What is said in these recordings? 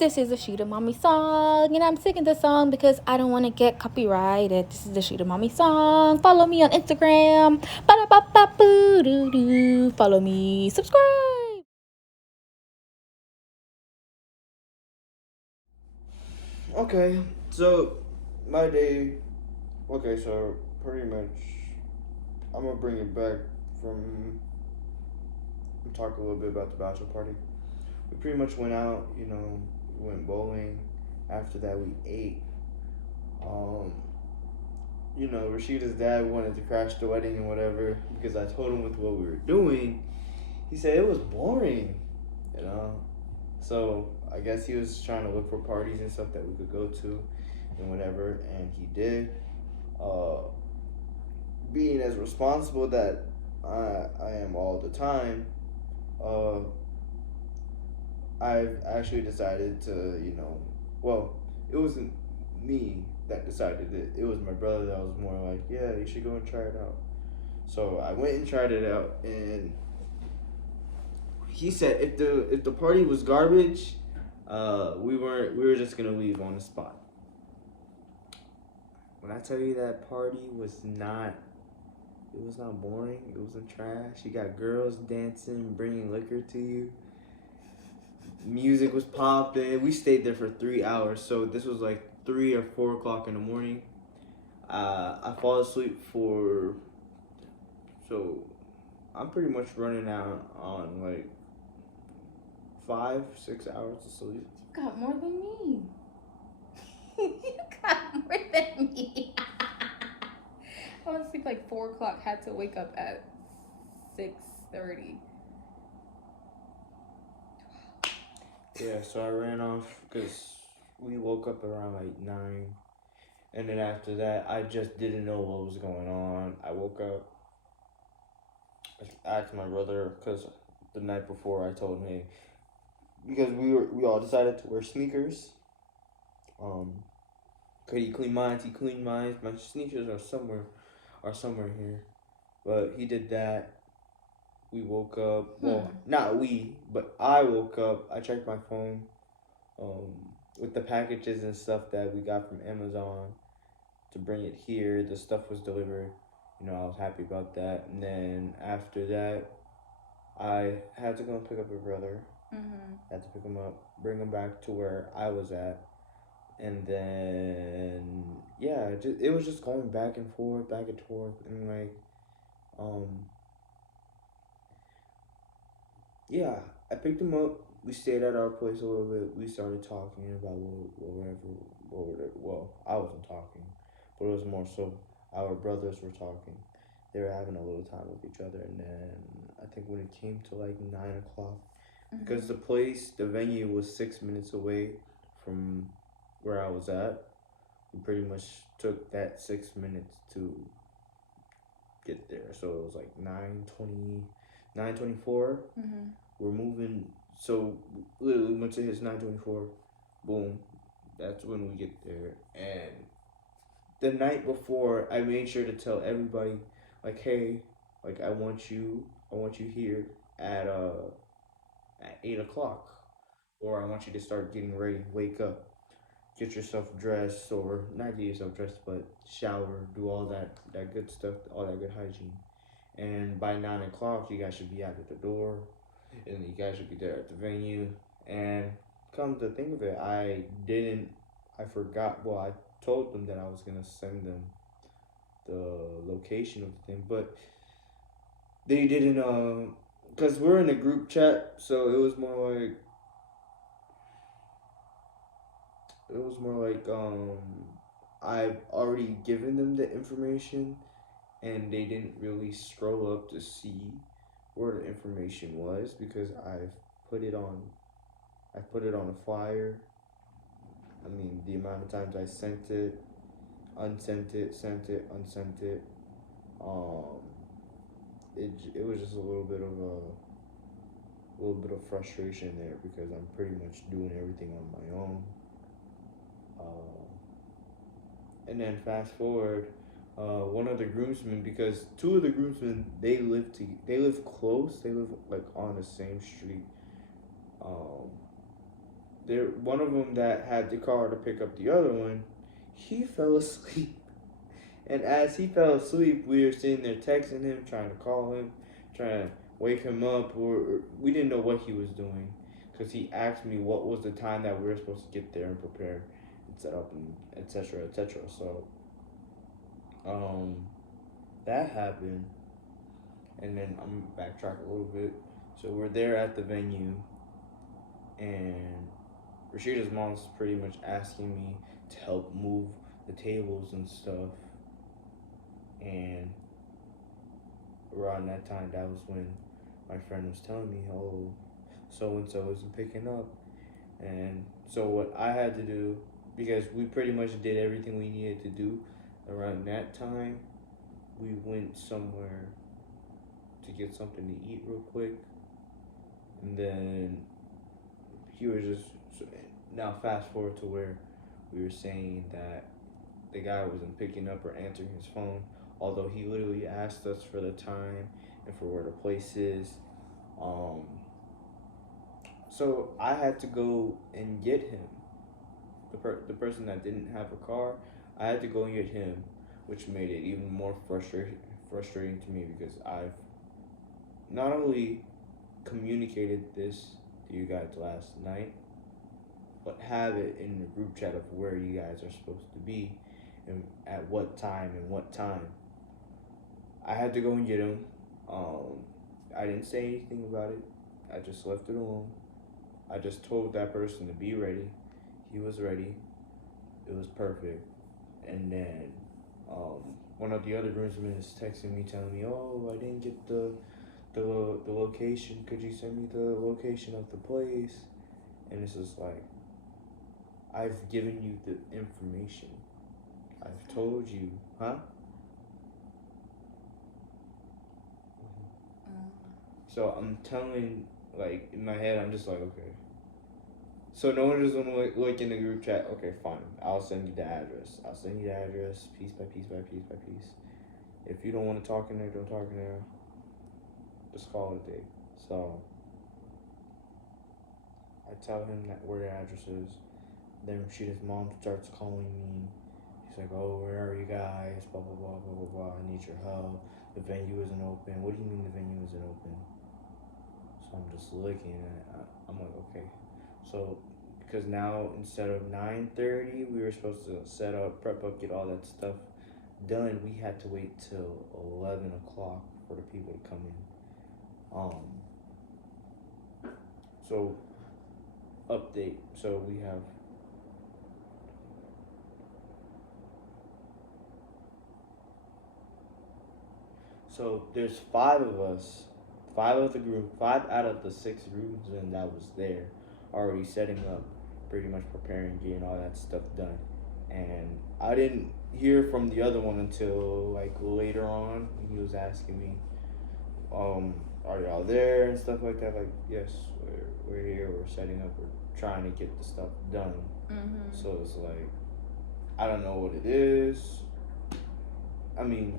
This is a Sheeta Mommy song, and I'm singing the song because I don't want to get copyrighted. This is the Sheeta Mommy song. Follow me on Instagram. Ba-da-ba-ba-boo-doo-doo. Follow me. Subscribe. Okay, so my day. Okay, so pretty much, I'm gonna bring it back from talk a little bit about the bachelor party. We pretty much went out, we went bowling. After that, we ate. Um, Rashida's dad wanted to crash the wedding and whatever because I told him with what we were doing. He said it was boring, you know. So I guess he was trying to look for parties and stuff that we could go to and whatever, and he did. Uh, Being as responsible that I am all the time, uh, I've actually decided to, well, it wasn't me that decided it. It was my brother that was more like, yeah, you should go and try it out. So I went and tried it out, and he said if the party was garbage, we were just gonna leave on the spot. When I tell you that party was not, it was not boring. It wasn't trash. You got girls dancing, bringing liquor to you. Music was popping. We stayed there for 3 hours. So this was like 3 or 4 o'clock in the morning. I fall asleep for. So I'm pretty much running out on like 5, 6 hours of sleep. You got more than me. You got more than me. I went to sleep like 4 o'clock. Had to wake up at 6:30. Yeah, so I ran off because we woke up around like 9. And then after that, I just didn't know what was going on. I woke up, I asked my brother, because the night before I told him, hey, because we all decided to wear sneakers. Could he clean mine? He cleaned mine. My sneakers are somewhere here. But he did that. We woke up. Well, not we, but I woke up. I checked my phone um, with the packages and stuff that we got from Amazon to bring it here. The stuff was delivered. I was happy about that. And then after that, I had to go and pick up a brother. Had to pick him up, bring him back to where I was at. And then, yeah, it was just going back and forth, back and forth. And like, um, yeah, I picked him up. We stayed at our place a little bit. We started talking about well, I wasn't talking, but it was more so our brothers were talking. They were having a little time with each other, and then I think when it came to like 9 o'clock, because the venue was 6 minutes away from where I was at, we pretty much took that 6 minutes to get there. So it was like 9:20, 9:24. We're moving. So literally went to his 9:24. Boom. That's when we get there. And the night before, I made sure to tell everybody, like, hey, like I want you here at 8 o'clock, or I want you to start getting ready, wake up, get yourself dressed, or not get yourself dressed, but shower, do all that good stuff, all that good hygiene. And by 9 o'clock, you guys should be out at the door, and you guys should be there at the venue. And come to think of it, I forgot. Well, I told them that I was gonna send them the location of the thing, but they didn't. Cause we're in a group chat, so it was more like I've already given them the information, and they didn't really scroll up to see where the information was because I put it on a flyer. I mean, the amount of times I sent it, unsent it, sent it, unsent it. Um, it was just a little bit of frustration there because I'm pretty much doing everything on my own. Uh, and then fast forward, one of the groomsmen, because two of the groomsmen they live close, they live like on the same street. Um, there, one of them that had the car to pick up the other one, he fell asleep. And as he fell asleep, we were sitting there texting him, trying to call him, trying to wake him up, or we didn't know what he was doing, because he asked me what was the time that we were supposed to get there and prepare and set up and etc. etc. So, that happened, and then I'm backtrack a little bit. So we're there at the venue, and Rashida's mom's pretty much asking me to help move the tables and stuff. And around that time, that was when my friend was telling me, oh, so and so isn't picking up. And so what I had to do, because we pretty much did everything we needed to do around that time, we went somewhere to get something to eat real quick. And then he was just, now fast forward to where we were saying that the guy wasn't picking up or answering his phone, although he literally asked us for the time and for where the place is. So I had to go and get him. The person that didn't have a car, I had to go and get him, which made it even more frustrating to me, because I've not only communicated this to you guys last night, but have it in the group chat of where you guys are supposed to be and at what time and what time. I had to go and get him. I didn't say anything about it. I just left it alone. I just told that person to be ready. He was ready. It was perfect. And then one of the other groomsmen is texting me, telling me, "Oh, I didn't get the location. Could you send me the location of the place?" And it's just like, I've given you the information. I've told you, huh? So I'm telling, like, in my head, I'm just like, okay. So no one just want to look in the group chat. Okay, fine. I'll send you the address. I'll send you the address, piece by piece by piece by piece. If you don't want to talk in there, don't talk in there. Just call it a day. So I tell him that where the address is. Then his mom starts calling me. She's like, "Oh, where are you guys? Blah blah blah blah blah blah. I need your help. The venue isn't open." "What do you mean the venue isn't open?" So I'm just looking at it. I'm like, okay. So because now instead of 9:30, we were supposed to set up, prep up, get all that stuff done. We had to wait till 11 o'clock for the people to come in. So update. So we have. So there's 5 of us, 5 of the group, 5 out of the 6 groomsmen that was there, already setting up, pretty much preparing, getting all that stuff done. And I didn't hear from the other one until like later on, when he was asking me, "Are y'all there?" and stuff like that. Like, yes, we're here, we're setting up, we're trying to get the stuff done. So it's like, I don't know what it is. I mean,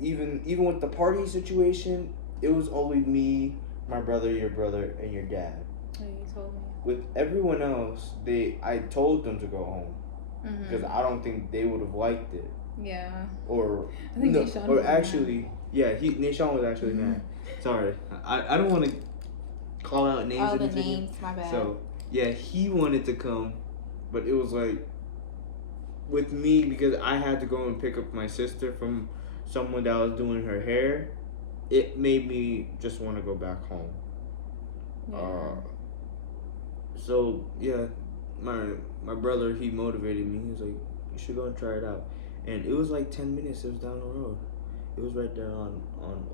even with the party situation, it was only me, my brother, your brother, and your dad. Oh, you told me. With everyone else, I told them to go home, because I don't think they would have liked it. Yeah. Or I think no, Nishan or was actually, mad. Yeah, Nishan was actually mad. Sorry, I don't want to call out names. All the names, my bad. So yeah, he wanted to come, but it was like, with me, because I had to go and pick up my sister from someone that was doing her hair, it made me just want to go back home. Yeah. So yeah, my brother, he motivated me. He was like, "You should go and try it out." And it was like 10 minutes. It was down the road. It was right there on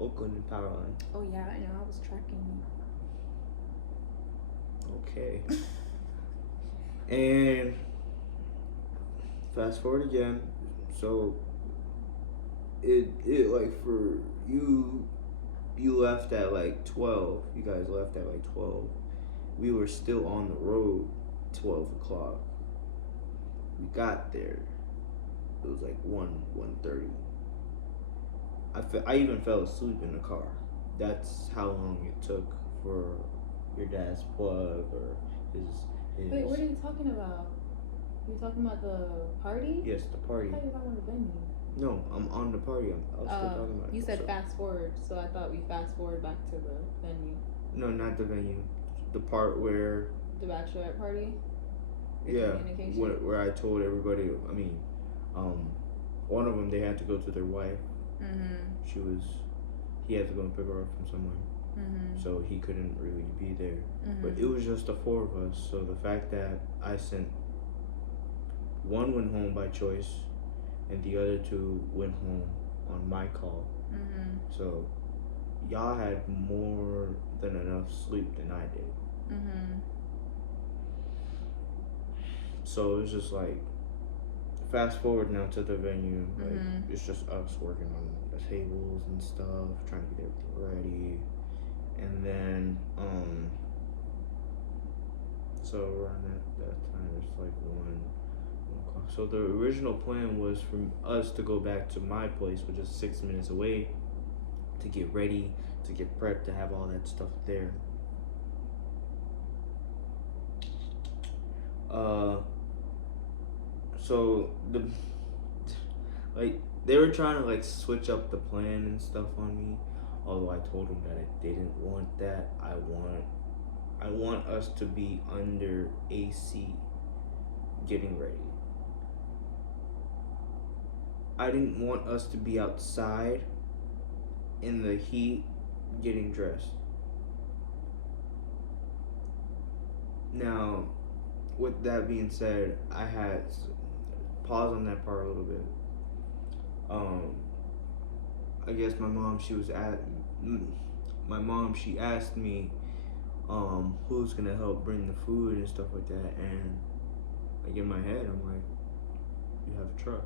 Oakland and Power Line. Oh yeah, I know. I was tracking you. Okay. And fast forward again. So it like, for you left at like 12. You guys left at like 12. We were still on the road 12 o'clock. We got there. It was like 1:30. I even fell asleep in the car. That's how long it took for your dad's plug or It Wait, is. what are you talking about? You talking about the party? Yes, the I party. thought you were talking about the venue. No, I'm on the party. I was still talking about it. You said So- fast forward, so I thought we fast forward back to the venue. No, not the venue. The part where The bachelorette party? The yeah, communication? where I told everybody. I mean, one of them they had to go to their wife. Mm-hmm. He had to go and pick her up from somewhere, Mm-hmm. so he couldn't really be there. Mm-hmm. But it was just the four of us. So the fact that I sent one went home by choice, and the other two went home on my call. Mm-hmm. So y'all had more than enough sleep than I did. Mm-hmm. So it was just like, fast forward now to the venue. Like Mhm. it's just us working on the tables and stuff, trying to get everything ready, and then so around that time it's like 1 o'clock. So the original plan was for us to go back to my place, which is 6 minutes away, to get ready, to get prepped, to have all that stuff there. So they were trying to like switch up the plan and stuff on me, although I told them that I didn't want that. I want us to be under AC getting ready. I didn't want us to be outside in the heat getting dressed. Now, with that being said, I had pause on that part a little bit. I guess my mom she asked me who's gonna help bring the food and stuff like that, and like in my head I'm like, you have a truck.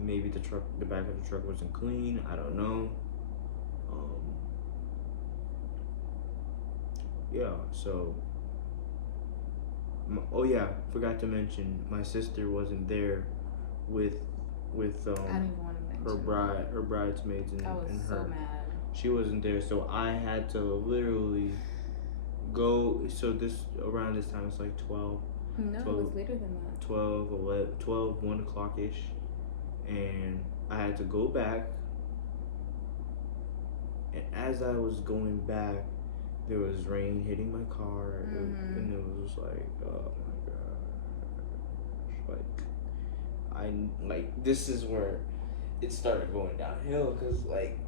Maybe the back of the truck wasn't clean, I don't know. Yeah, so oh yeah, forgot to mention my sister wasn't there with I didn't even want to mention her bridesmaids and I was and so her. mad. She wasn't there, so I had to literally go. So around this time it's like 12. No, 12, it was later than that. 12, 11, 12, 1 o'clock ish, and I had to go back. And as I was going back, there was rain hitting my car, and it was like, oh my gosh, this is where it started going downhill, because like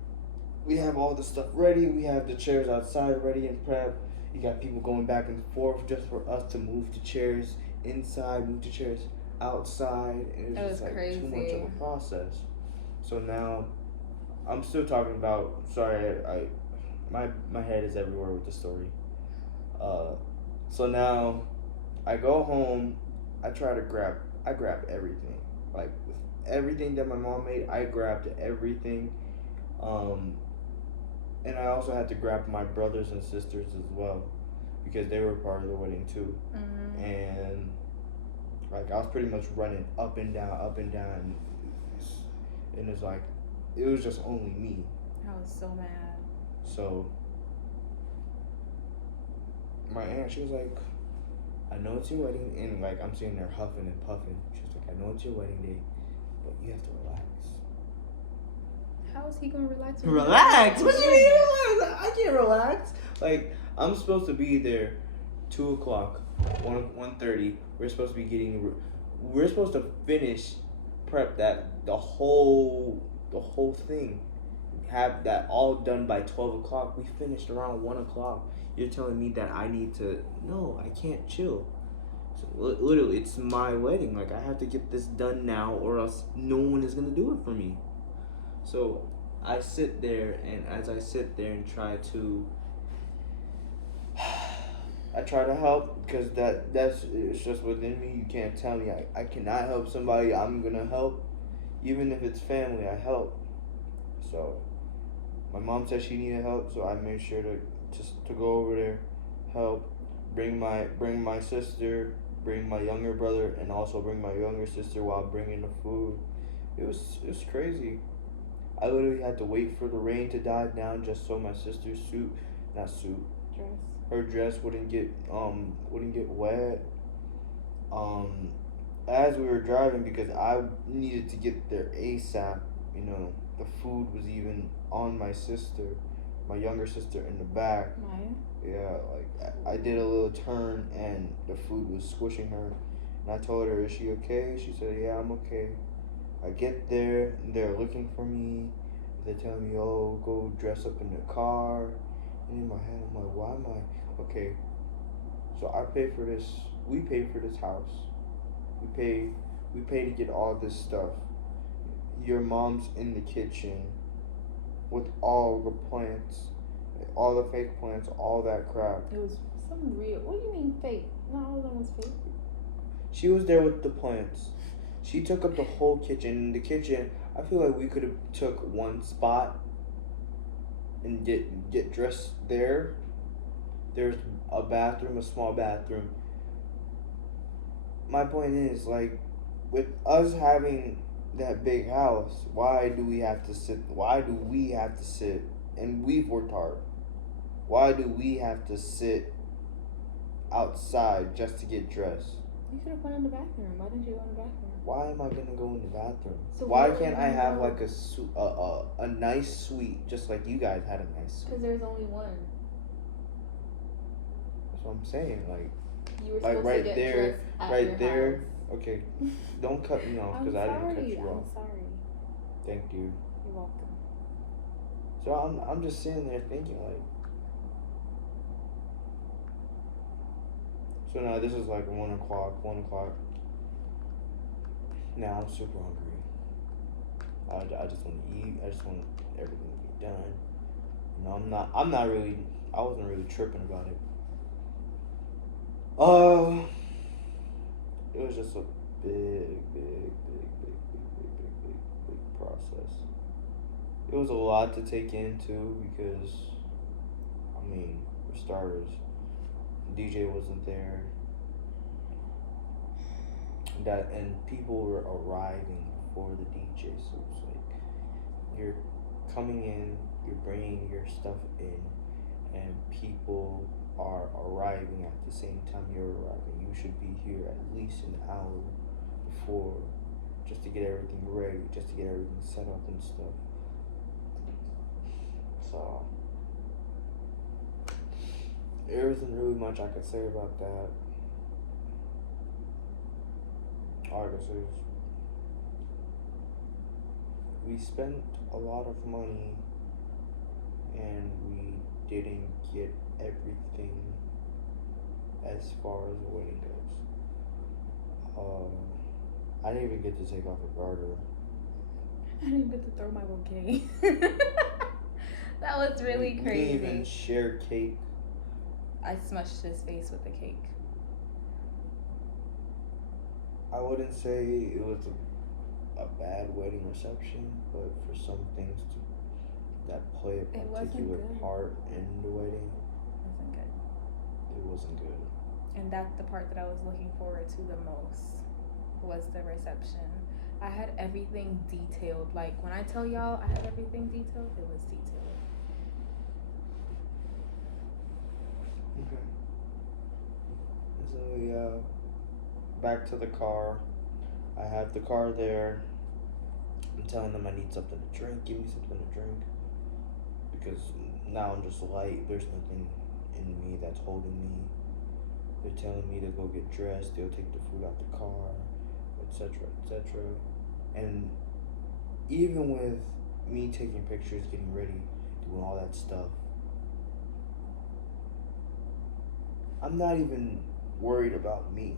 we have all the stuff ready, we have the chairs outside ready and prep. You got people going back and forth just for us to move the chairs inside, move the chairs outside, and it was just like crazy. too much of a process. So now I'm still talking about. Sorry, my head is everywhere with the story. So now I go home. I grab everything, like with everything that my mom made. I grabbed everything, and I also had to grab my brothers and sisters as well, because they were part of the wedding too. And like I was pretty much running up and down, and it's like it was just only me. I was so mad. So my aunt, she was like, I know it's your wedding, and like I'm sitting there huffing and puffing. She was like, I know it's your wedding day, but you have to relax. How is he gonna relax? Relax? What do you mean relax? I can't relax. Like I'm supposed to be there 2 o'clock, 1:30. We're supposed to finish prep the whole thing. Have that all done by 12 o'clock. We finished around 1 o'clock. You're telling me that I need to... No, I can't chill. So, literally, it's my wedding. Like, I have to get this done now, or else no one is going to do it for me. So, I sit there, and as I sit there and try to... I try to help, because it's just within me. You can't tell me I cannot help somebody. I'm going to help. Even if it's family, I help. So... my mom said she needed help, so I made sure to go over there, help, bring my sister, bring my younger brother, and also bring my younger sister while bringing the food. It was crazy. I literally had to wait for the rain to die down just so my sister's dress, her dress wouldn't get wet. As we were driving, because I needed to get there ASAP, you know, the food was even on my sister, my younger sister in the back. Maya? Yeah, like I did a little turn and the food was squishing her. And I told her, "Is she okay?" She said, "Yeah, I'm okay." I get there and they're looking for me. They're telling me, "Oh, go dress up in the car." And in my head, I'm like, "Why am I okay?" So I pay for this. We pay for this house. We pay to get all this stuff. Your mom's in the kitchen with all the plants, all the fake plants, all that crap. It was some real. What do you mean fake? Not all of them was fake. She was there with the plants. She took up the whole kitchen. In the kitchen, I feel like we could have took one spot and get dressed there. There's a bathroom, a small bathroom. My point is, like, with us having that big house, why do we have to sit? Why do we have to sit? And we've worked hard. Why do we have to sit outside just to get dressed? You should have gone in the bathroom. Why didn't you go in the bathroom? Why am I gonna go in the bathroom? So why where can't would I you have go? like a nice suite, just like you guys had a nice suite? Because there's only one. That's what I'm saying. Like You were Like, supposed right to get there, dressed at right your there. house. Okay, don't cut me off because I didn't cut you off. I'm sorry. Thank you. You're welcome. So I'm just sitting there thinking like. So now this is like 1 o'clock. 1 o'clock. Now I'm super hungry. I just want to eat. I just want everything to be done. You know, I'm not really. I wasn't really tripping about it. It was just a big process. It was a lot to take into because, I mean, for starters, DJ wasn't there. And people were arriving before the DJ, so it was like you're coming in, you're bringing your stuff in, and people are arriving at the same time you're arriving. You should be here at least an hour before, just to get everything ready, just to get everything set up and stuff. So there isn't really much I could say about that. All I can say is we spent a lot of money and we didn't get everything as far as the wedding goes. I didn't even get to take off a garter. I didn't get to throw my bouquet. That was really crazy. We didn't even share cake. I smushed his face with the cake. I wouldn't say it was a bad wedding reception, but for some things that play a particular part in the wedding, it wasn't good. And that's the part that I was looking forward to the most, was the reception. I had everything detailed. Like, when I tell y'all I had everything detailed, it was detailed. Okay. So back to the car. I have the car there. I'm telling them I need something to drink. Give me something to drink. Because now I'm just light. There's nothing in me that's holding me. They're telling me to go get dressed. They'll take the food out the car, etc., etc. And even with me taking pictures, getting ready, doing all that stuff, I'm not even worried about me.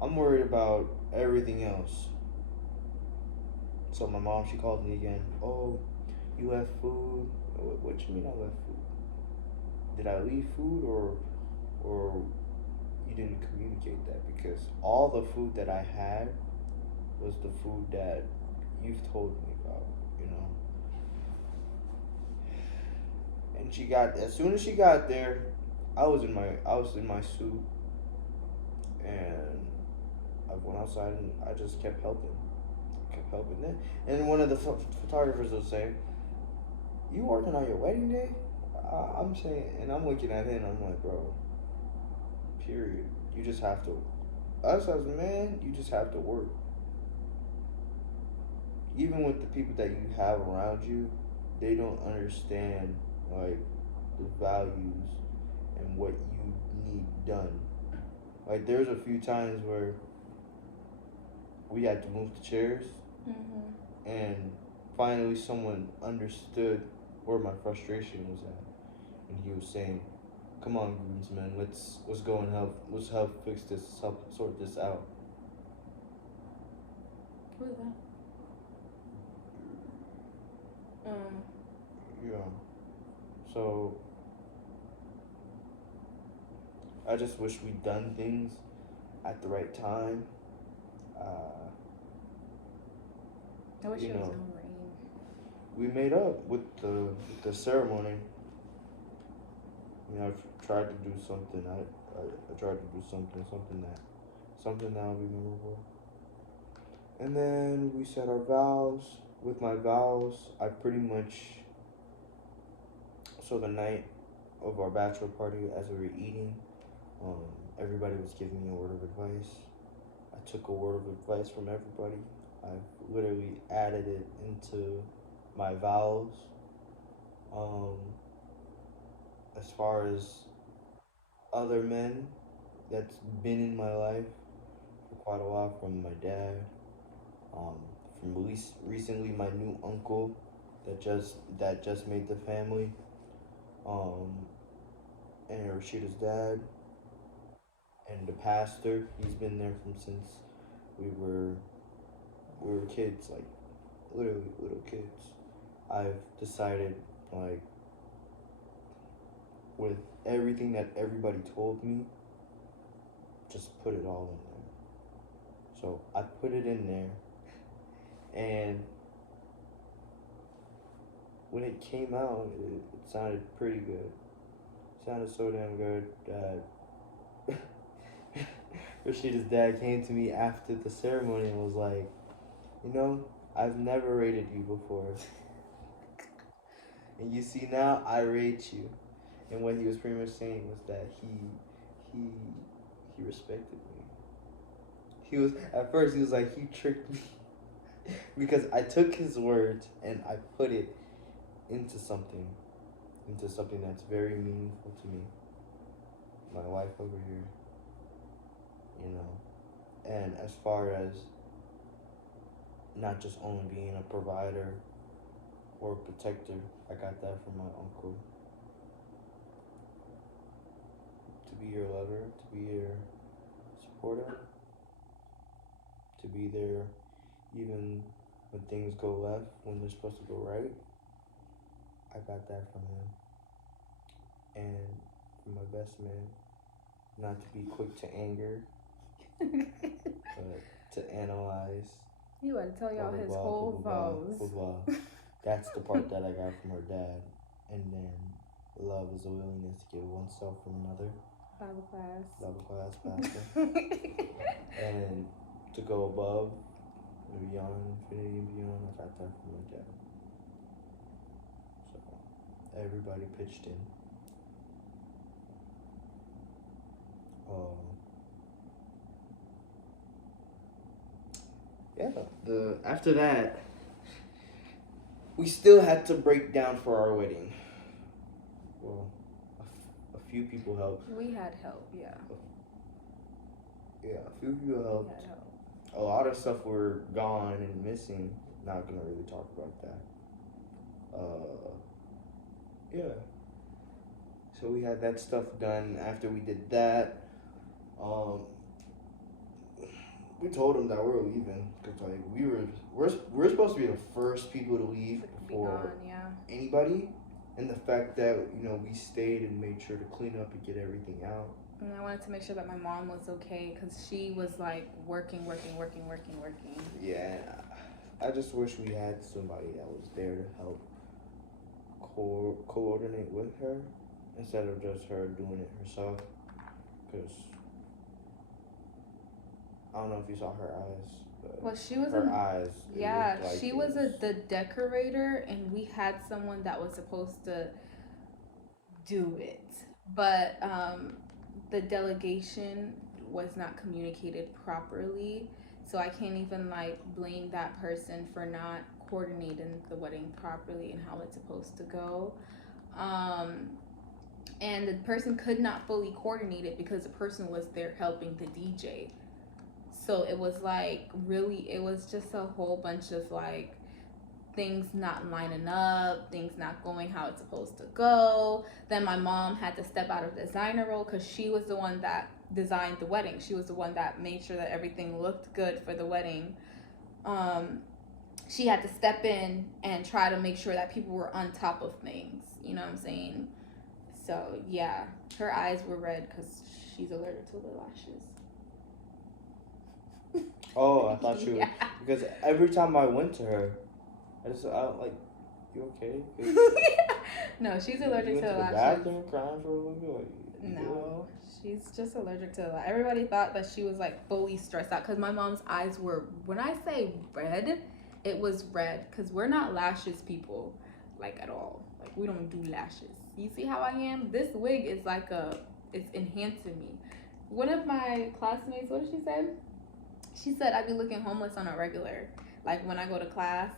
I'm worried about everything else. So my mom, she called me again. "Oh, you left food?" What you mean I left food? Did I leave food or you didn't communicate that? Because all the food that I had was the food that you've told me about, you know. And she got, as soon as she got there, I was in my suit, and I went outside and I just kept helping them. And one of the photographers will say, "You working on your wedding day?" I'm saying, and I'm looking at him, I'm like, bro, period. You just have to, us as a man, you just have to work. Even with the people that you have around you, they don't understand, like, the values and what you need done. Like, there's a few times where we had to move the chairs, and finally someone understood where my frustration was at, and he was saying, "Come on, groomsmen, let's go and let's help fix this, let's help sort this out." Who is that? Yeah. So I just wish we'd done things at the right time. I wish You it was know, no rain. we made up with the ceremony. I've tried to do something. I tried to do something that will be memorable. And then we said our vows. With my vows, I pretty much, so the night of our bachelor party, as we were eating, everybody was giving me a word of advice. I took a word of advice from everybody. I literally added it into my vows. Um, as far as other men that's been in my life for quite a while, from my dad, from recently my new uncle that just made the family, um, and Rashida's dad, and the pastor. He's been there from since we were kids, like literally little kids. I've decided, like, with everything that everybody told me, just put it all in there. So I put it in there, and when it came out, it sounded pretty good. It sounded so damn good that Rashida's dad came to me after the ceremony and was like, I've never rated you before. And you see now, I rate you. And what he was pretty much saying was that he respected me. He was, at first he was like, he tricked me. Because I took his words and I put it into something that's very meaningful to me. My wife over here, And as far as not just only being a provider or a protector, I got that from my uncle. To be your lover, to be your supporter, to be there even when things go left, when they're supposed to go right. I got that from him. And from my best man, not to be quick to anger, but to analyze. You gotta tell y'all his whole vows. That's the part that I got from her dad. And then love is a willingness to give oneself from another. Bible class pastor. And to go above and beyond, infinity and beyond. I got that from my dad. So everybody pitched in. After that, we still had to break down for our wedding. Well, a few people helped. We had help, yeah. Yeah, a few people helped. We had help. A lot of stuff were gone and missing. Not gonna really talk about that. Yeah. So we had that stuff done. After we did that, we told them that we were leaving because we're supposed to be the first people to leave before anybody, and the fact that we stayed and made sure to clean up and get everything out. And I wanted to make sure that my mom was okay because she was like working. Yeah, I just wish we had somebody that was there to help coordinate with her instead of just her doing it herself. Because I don't know if you saw her eyes. But she was her eyes. Yeah, she was the decorator, and we had someone that was supposed to do it. But the delegation was not communicated properly. So I can't even like blame that person for not coordinating the wedding properly and how it's supposed to go. Um, and the person could not fully coordinate it because the person was there helping the DJ. So it was like really, it was just a whole bunch of like things not lining up, things not going how it's supposed to go. Then my mom had to step out of the designer role because she was the one that designed the wedding. She was the one that made sure that everything looked good for the wedding. Um, she had to step in and try to make sure that people were on top of things. You know what I'm saying? So yeah, her eyes were red because she's allergic to the lashes. Oh, I thought you Yeah. because every time I went to her, I like, you okay? 'Cause No, she's you allergic went to to the lashes. bathroom crying for a little bit. Like, you No, she's just allergic to that. Everybody thought that she was like fully stressed out because my mom's eyes were, when I say red, it was red because we're not lashes people, like at all. Like we don't do lashes. You see how I am? This wig is like it's enhancing me. One of my classmates, what did she say? She said I be looking homeless on a regular, like when I go to class,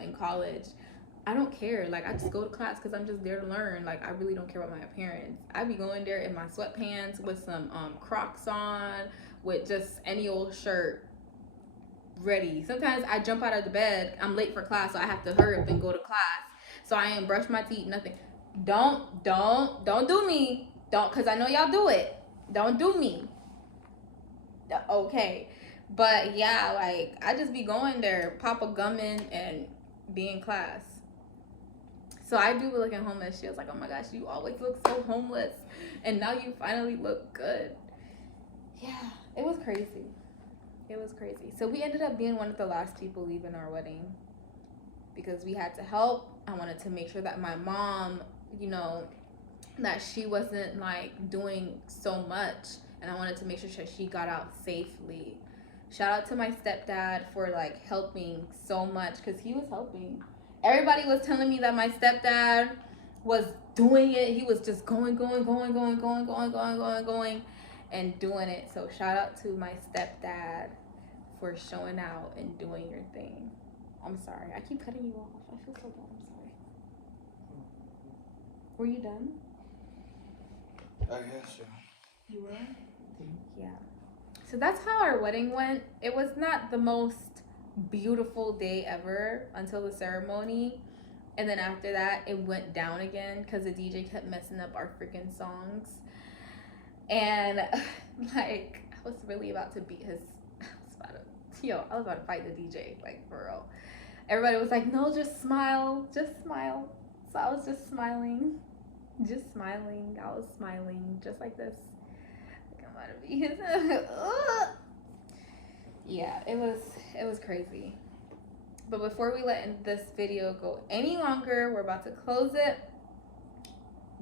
in college. I don't care. Like I just go to class because I'm just there to learn. Like I really don't care about my appearance. I be going there in my sweatpants with some Crocs on, with just any old shirt, ready. Sometimes I jump out of the bed. I'm late for class, so I have to hurry up and go to class. So I ain't brush my teeth, nothing. Don't do me. Don't, cause I know y'all do it. Don't do me. Okay, but yeah, like I just be going there, pop a gum in, and be in class. So I do be looking homeless. She was like, "Oh my gosh, you always look so homeless, and now you finally look good." Yeah, it was crazy. It was crazy. So we ended up being one of the last people leaving our wedding because we had to help. I wanted to make sure that my mom, you know, that she wasn't like doing so much, and I wanted to make sure she got out safely. Shout out to my stepdad for like helping so much because he was helping. Everybody was telling me that my stepdad was doing it. He was just going, and doing it. So shout out to my stepdad for showing out and doing your thing. I'm sorry. I keep cutting you off. I feel so bad. I'm sorry. Were you done? I guess so. You were? Yeah. So that's how our wedding went. It was not the most beautiful day ever until the ceremony. And then after that, it went down again because the DJ kept messing up our freaking songs. And like, I was really about to beat his. I was about to fight the DJ, like for real. Everybody was like, no, just smile. Just smile. So I was just smiling. Just smiling. I was smiling just like this. Like I'm about to be his. Yeah, it was crazy. But before we let this video go any longer, we're about to close it.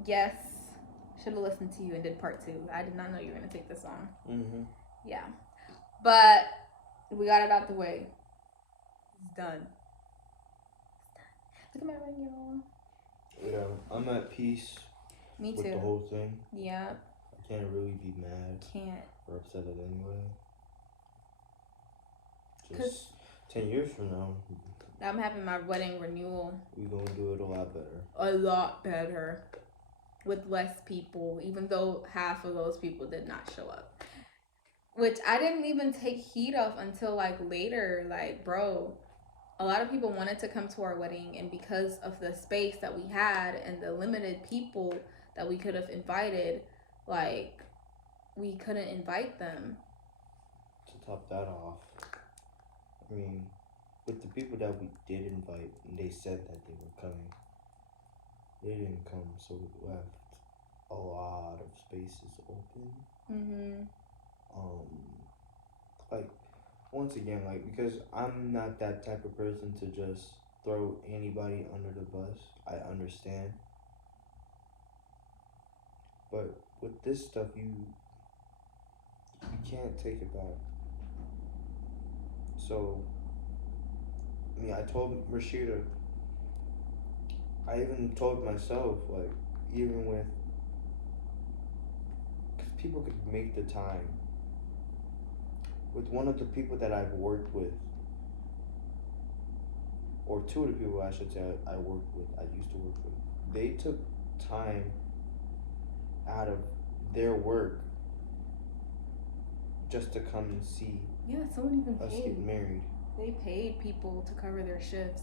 Yes, should have listened to you and did part 2. I did not know you were gonna take this long. Mm-hmm. Yeah, but we got it out the way. It's done. Look at my ring, y'all. Yeah, I'm at peace. Me with too. the whole thing. Yeah. I can't really be mad. Can't. Or upset at anyway. Just 10 years from now, I'm having my wedding renewal. we gonna do it a lot better. A lot better. With less people, even though half of those people did not show up. Which I didn't even take heed of until like later. Like, bro, a lot of people wanted to come to our wedding, and because of the space that we had and the limited people that we could have invited, like, we couldn't invite them. To top that off, I mean, with the people that we did invite, and they said that they were coming, they didn't come, so we left a lot of spaces open. Mm-hmm. Like, once again, like, because I'm not that type of person to just throw anybody under the bus. I understand. But with this stuff, you can't take it back. So, I mean, I told Rashida, I even told myself, like, even with, because people could make the time. With one of the people that I've worked with, or two of the people I should say I worked with, I used to work with, they took time out of their work just to come and see Yeah, someone even us paid. get married. They paid people to cover their shifts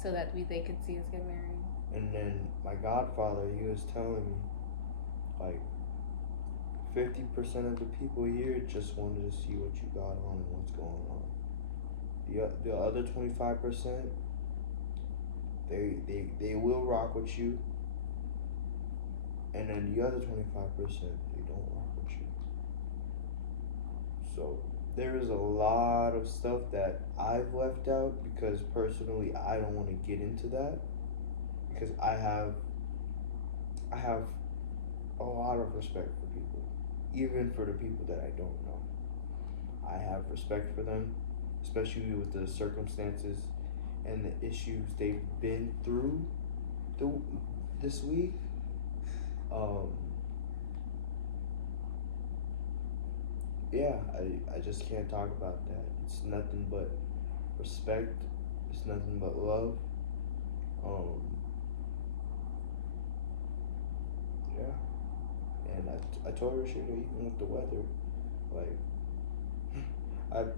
so that they could see us get married. And then my godfather, he was telling me, like, 50% of the people here just wanted to see what you got on and what's going on. The other 25%, they will rock with you. And then the other 25%, they don't rock with you. So there is a lot of stuff that I've left out because personally I don't want to get into that, because I have a lot of respect for people, even for the people that I don't know. I have respect for them, especially with the circumstances and the issues they've been through this week. Yeah, I just can't talk about that. It's nothing but respect. It's nothing but love. Yeah. And I told her, even with the weather, like,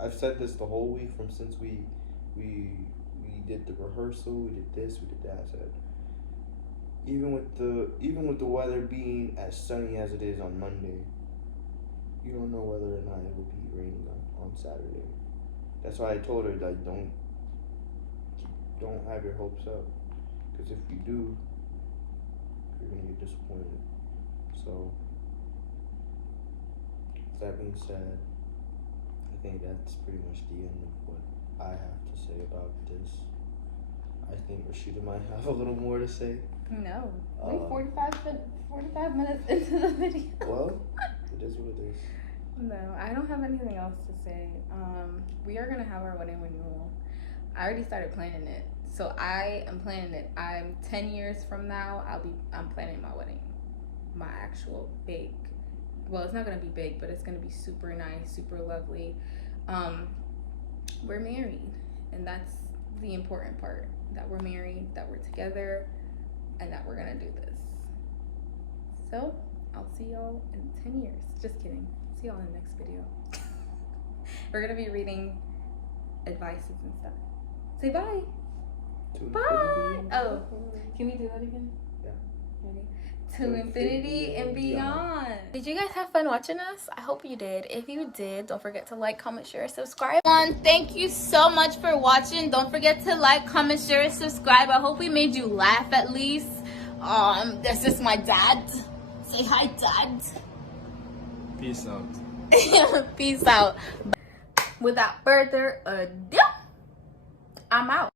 I've said this the whole week from since we did the rehearsal, we did this, we did that. I said, even with the weather being as sunny as it is on Monday, you don't know whether or not it will be raining on Saturday. That's why I told her, like, don't have your hopes up, because if you do, you're gonna get disappointed. So, with that being said, I think that's pretty much the end of what I have to say about this. I think Rashida might have a little more to say. No, we're 45 minutes into the video. Well, it is what it is. No, I don't have anything else to say. We are gonna have our wedding renewal. I already started planning it, so I am planning it. I'm 10 years from now. I'm planning my wedding, my actual big. Well, it's not gonna be big, but it's gonna be super nice, super lovely. We're married, and that's the important part. That we're married, that we're together, and that we're gonna do this. So I'll see y'all in 10 years. Just kidding. See y'all in the next video. We're gonna be reading advices and stuff. Say bye. Bye. Oh, can we do that again? Yeah. Ready? To infinity and beyond. Did you guys have fun watching us? I hope you did. If you did, don't forget to like, comment, share, subscribe. Thank you so much for watching. Don't forget to like, comment, share, subscribe. I hope we made you laugh at least. This is my dad. Say hi, Dad. Peace out. Peace out. Without further ado, I'm out.